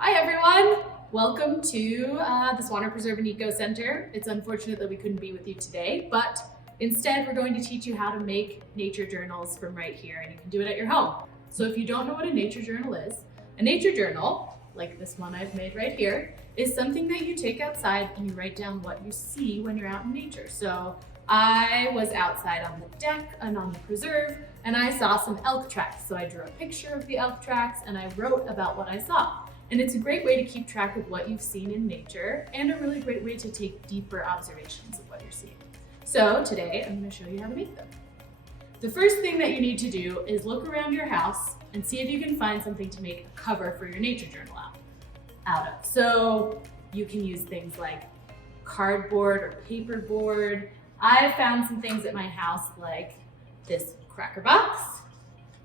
Hi everyone! Welcome to the Swanner Preserve and Eco Center. It's unfortunate that we couldn't be with you today, but instead we're going to teach you how to make nature journals from right here, and you can do it at your home. So if you don't know what a nature journal is, a nature journal, like this one I've made right here, is something that you take outside and you write down what you see when you're out in nature. So I was outside on the deck and on the preserve, and I saw some elk tracks. So I drew a picture of the elk tracks and I wrote about what I saw. And it's a great way to keep track of what you've seen in nature and a really great way to take deeper observations of what you're seeing. So today I'm going to show you how to make them. The first thing that you need to do is look around your house and see if you can find something to make a cover for your nature journal out of. So you can use things like cardboard or paperboard. I found some things at my house like this cracker box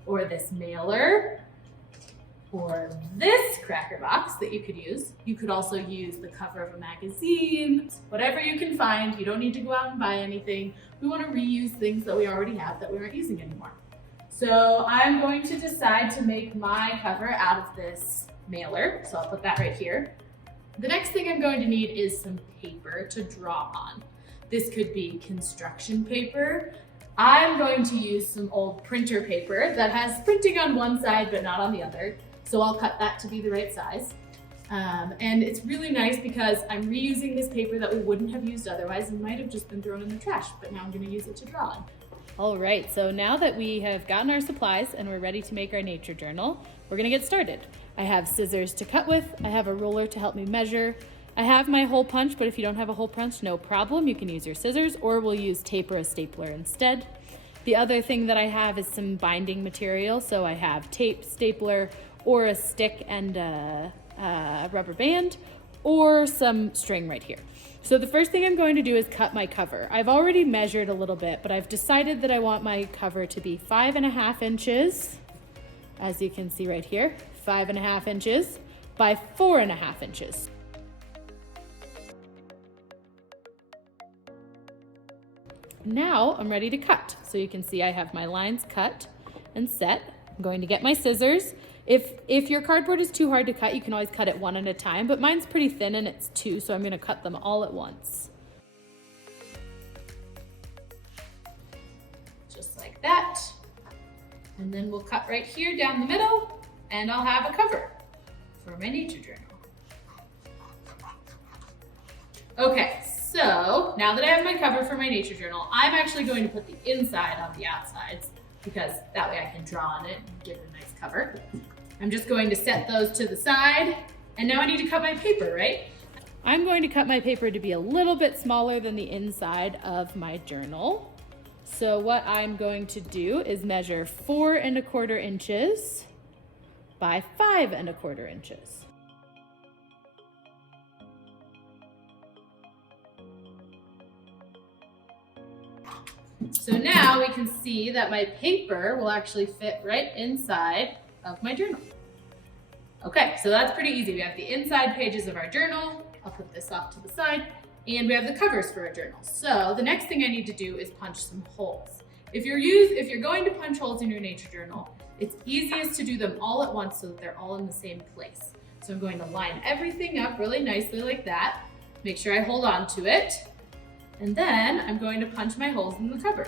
or this mailer or this cracker box that you could use. You could also use the cover of a magazine, whatever you can find. You don't need to go out and buy anything. We want to reuse things that we already have that we aren't using anymore. So I'm going to decide to make my cover out of this mailer. So I'll put that right here. The next thing I'm going to need is some paper to draw on. This could be construction paper. I'm going to use some old printer paper that has printing on one side but not on the other. So I'll cut that to be the right size. And it's really nice because I'm reusing this paper that we wouldn't have used otherwise and might have just been thrown in the trash, but now I'm gonna use it to draw on. All right, so now that we have gotten our supplies and we're ready to make our nature journal, we're gonna get started. I have scissors to cut with, I have a ruler to help me measure, I have my hole punch, but if you don't have a hole punch, no problem. You can use your scissors or we'll use tape or a stapler instead. The other thing that I have is some binding material. So I have tape, stapler, or a stick and a rubber band, or some string right here. So the first thing I'm going to do is cut my cover. I've already measured a little bit, but I've decided that I want my cover to be 5.5 inches, as you can see right here, 5.5 inches by 4.5 inches. Now I'm ready to cut. So you can see I have my lines cut and set. I'm going to get my scissors. If your cardboard is too hard to cut, you can always cut it one at a time, but mine's pretty thin and it's 2, so I'm gonna cut them all at once. Just like that. And then we'll cut right here down the middle and I'll have a cover for my nature journal. Okay, so now that I have my cover for my nature journal, I'm actually going to put the inside on the outsides because that way I can draw on it and give it a nice cover. I'm just going to set those to the side, and now I need to cut my paper, right? I'm going to cut my paper to be a little bit smaller than the inside of my journal. So what I'm going to do is measure 4.25 inches by 5.25 inches. So now we can see that my paper will actually fit right inside of my journal. Okay, so that's pretty easy. We have the inside pages of our journal. I'll put this off to the side. And we have the covers for our journal. So the next thing I need to do is punch some holes. If you're going to punch holes in your nature journal, it's easiest to do them all at once so that they're all in the same place. So I'm going to line everything up really nicely like that. Make sure I hold on to it. And then I'm going to punch my holes in the cover.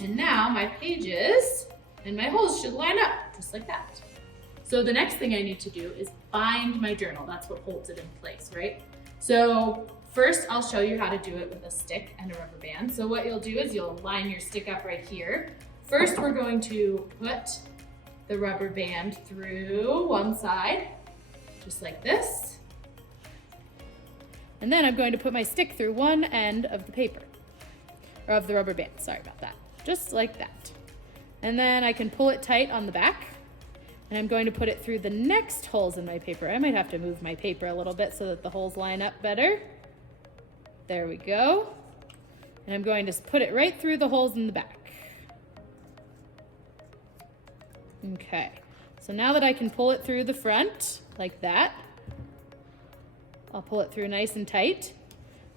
And now my pages and my holes should line up just like that. So the next thing I need to do is bind my journal. That's what holds it in place, right? So first I'll show you how to do it with a stick and a rubber band. So what you'll do is you'll line your stick up right here. First we're going to put the rubber band through one side, just like this. And then I'm going to put my stick through one end of the paper, or of the rubber band, sorry about that. Just like that. And then I can pull it tight on the back, and I'm going to put it through the next holes in my paper. I might have to move my paper a little bit so that the holes line up better. There we go. And I'm going to put it right through the holes in the back. Okay, so now that I can pull it through the front, like that, I'll pull it through nice and tight,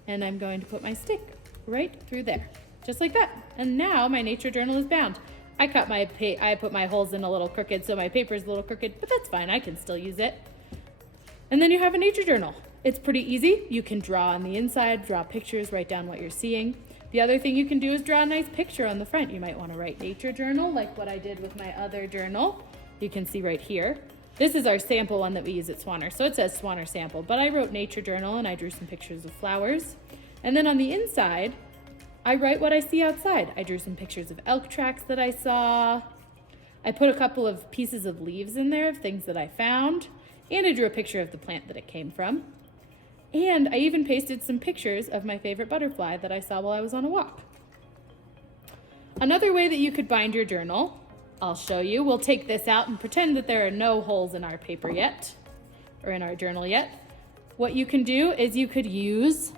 and I'm going to put my stick right through there, just like that. And now my nature journal is bound. I put my holes in a little crooked, so my paper's a little crooked, but that's fine. I can still use it. And then you have a nature journal. It's pretty easy. You can draw on the inside, draw pictures, write down what you're seeing. The other thing you can do is draw a nice picture on the front. You might want to write nature journal, like what I did with my other journal. You can see right here. This is our sample one that we use at Swanner, so it says Swanner sample, but I wrote nature journal and I drew some pictures of flowers. And then on the inside, I write what I see outside. I drew some pictures of elk tracks that I saw. I put a couple of pieces of leaves in there of things that I found, and I drew a picture of the plant that it came from. And I even pasted some pictures of my favorite butterfly that I saw while I was on a walk. Another way that you could bind your journal, I'll show you. We'll take this out and pretend that there are no holes in our paper yet, or in our journal yet. What you can do is you could use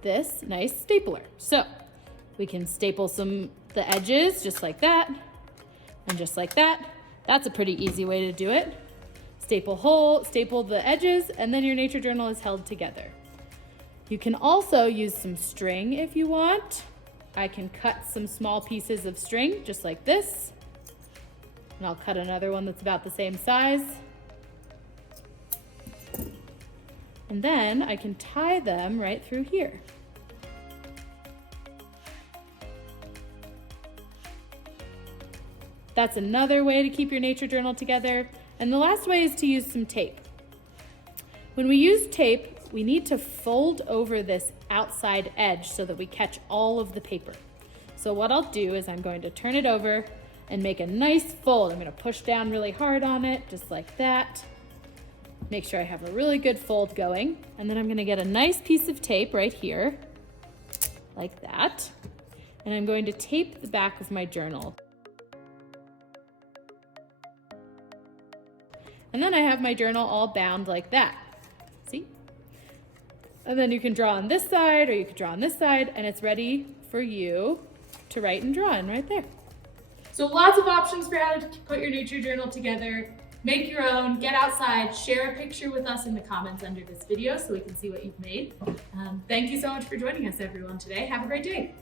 this nice stapler. So we can staple the edges just like that, and just like that. That's a pretty easy way to do it. Staple the edges, and then your nature journal is held together. You can also use some string if you want. I can cut some small pieces of string, just like this. And I'll cut another one that's about the same size. And then I can tie them right through here. That's another way to keep your nature journal together. And the last way is to use some tape. When we use tape, we need to fold over this outside edge so that we catch all of the paper. So what I'll do is I'm going to turn it over and make a nice fold. I'm going to push down really hard on it, just like that. Make sure I have a really good fold going. And then I'm going to get a nice piece of tape right here, like that. And I'm going to tape the back of my journal. And then I have my journal all bound like that. See? And then you can draw on this side, or you can draw on this side, and it's ready for you to write and draw in right there. So lots of options for how to put your nature journal together. Make your own, get outside, share a picture with us in the comments under this video so we can see what you've made. Thank you so much for joining us, everyone, today. Have a great day.